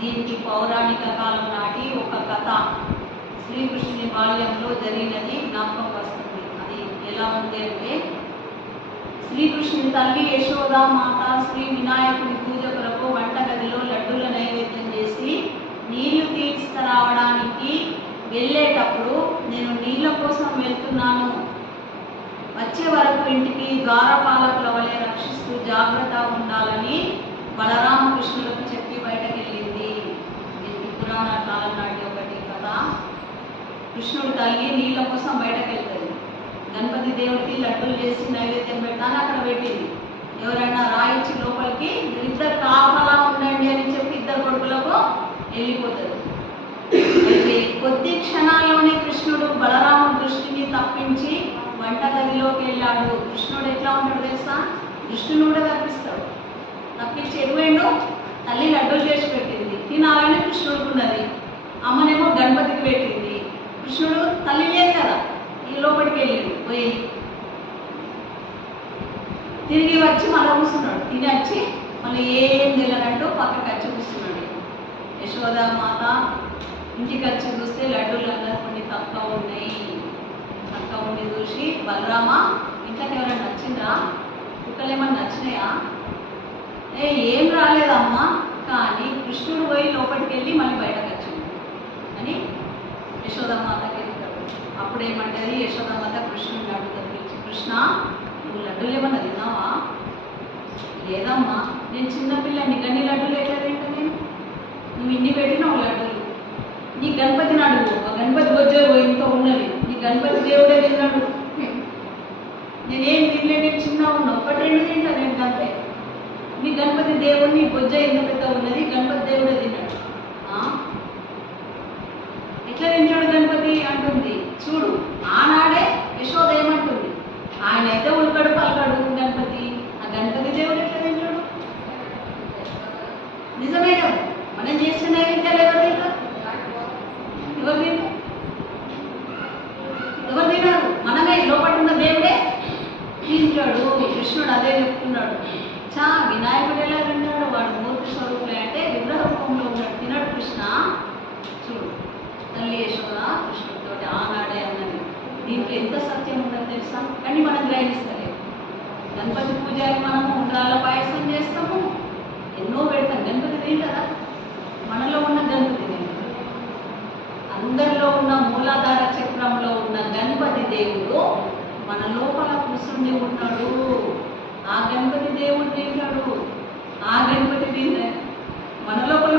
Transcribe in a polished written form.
దీనికి పౌరాణిక కాలం నాటి ఒక కథ శ్రీకృష్ణుని బాల్యంలో జరిగినది జ్ఞాపకం వస్తుంది. అది ఎలా ఉంది అంటే, శ్రీకృష్ణుని తల్లి యశోదామాత శ్రీ వినాయకుని పూజ కొరకు వంటగదిలో లడ్డూల నైవేద్యం చేసి నీళ్లు తీసుకురావడానికి వెళ్ళేటప్పుడు, నేను నీళ్ళ కోసం వెళ్తున్నాను, వచ్చే వరకు ఇంటికి గారపాలకుల వలె రక్షిస్తూ జాగ్రత్త ఉండాలని బలరామకృష్ణులకు చెప్పి బయటకు వెళ్ళింది. ఇది పురాణ కాలం నాటి ఒకటి కథ. కృష్ణుడి తల్లి నీళ్ళ కోసం బయటకు వెళ్తుంది. గణపతి దేవుడికి లడ్డూలు చేసి నైవేద్యం పెట్టాలని అక్కడ పెట్టింది. ఎవరైనా రాయిచ్చి లోపలికి ఇద్దరు కాపలా ఉండండి అని చెప్పి ఇద్దరు కొడుకులకు వెళ్ళిపోతుంది. అయితే కొద్ది క్షణాల్లోనే కృష్ణుడు బలరాముడి దృష్టిని తప్పించి వంటగదిలోకి వెళ్ళాడు. కృష్ణుడు ఎట్లా ఉంటాడు తెలుసా? దృష్టిని కూడా తప్పిస్తాడు. తప్పించి ఎరువేండు తల్లి లడ్డూలు చేసి పెట్టింది, తినాలని కృష్ణుడికి ఉన్నది. అమ్మనేమో గణపతికి పెట్టింది. కృష్ణుడు తల్లి లేదు కదా, ఈ లోపలికి వెళ్ళాడు. పోయి తిరిగి వచ్చి మళ్ళీ కూర్చున్నాడు. తిని వచ్చి మళ్ళీ ఏం తెలియనట్టు పక్కకి వచ్చి కూర్చున్నాడు. యశోదామాత ఇంటికి వచ్చి చూస్తే లడ్డూలు అందరూ కొన్ని తక్కువ ఉన్నాయి. తక్కువ ఉండి చూసి, బలరామ ఇంట్లోకి ఎవరైనా నచ్చిందా? కుక్కలు ఏమన్నా నచ్చినాయా? ఏం రాలేదమ్మా, కానీ కృష్ణుడు పోయి లోపలికి వెళ్ళి మళ్ళీ బయటకు వచ్చింది అని యశోదామాతకి వెళ్తాడు. అప్పుడేమంటది యశోదామాత కృష్ణుడిని అడుగుతుంది, కృష్ణ నువ్వు లడ్డూలు ఏమన్నా తిన్నావా? లేదమ్మా, నేను చిన్నపిల్లని, గన్ని లడ్డూలు ఎట్లా తింటా నేను? నువ్వు ఇన్ని పెట్టినావు లడ్డూలు. నీ గణపతిని అడుగు, ఆ గణపతి బొజ్జో ఇంత ఉన్నది, నీ గణపతి దేవుడే తిన్నాడు. నేనేం తినలే, నేను చిన్న ఉన్నా, ఒకటి రెండు తింటా నేను అంతే. నీ గణపతి దేవుడిని బొజ్జ ఎంత పెద్ద ఉన్నది, గణపతి దేవుడే తిన్నాడు. ఎట్లా తింటాడు గణపతి అంటుంది. చూడు, ఆనాడే యశోద ఏమంటుంది, ఆయన అయితే ఉల్కడు పలకడు గణపతి, ఆ గణపతి దేవుడు ఎట్లా తింటాడు? నిజమే కదా, మనం చేసిన నైవేద్యాలు ఎవరు తింటారు? ఎవరు తింటారు? ఎవరు తిన్నారు? మనమే, లోపల ఉన్న దేవుడే తింటాడు. కృష్ణుడు అదే చెప్తున్నాడు. వినాయకుడు ఎలా తిన్నాడు? వాడు మూర్తి స్వరూపులే, అంటే విగ్రహ రూపంలో ఉన్నాడు, తినడు కృష్ణ. చూడు, తల్లి యశోద కృష్ణుడితో ఆనాడే అన్నది. దీనికి ఎంత సత్యం ఉందని తెలుసా? కానీ మనం గ్రహిస్తలేము. గణపతి పూజకి మనము ఉండ్రాళ్ళ పాయసం చేస్తాము, ఎన్నో పెడతాం. గణపతి తింటారా? మనలో ఉన్న గణపతి తింటారు. అందరిలో ఉన్న మూలాధార చక్రంలో ఉన్న గణపతి దేవుడు మన లోపల కూర్చుండి ఉన్నాడు. ఆ గణపతి దేవుడు తింటాడు. ఆ గణపతి మన లోపల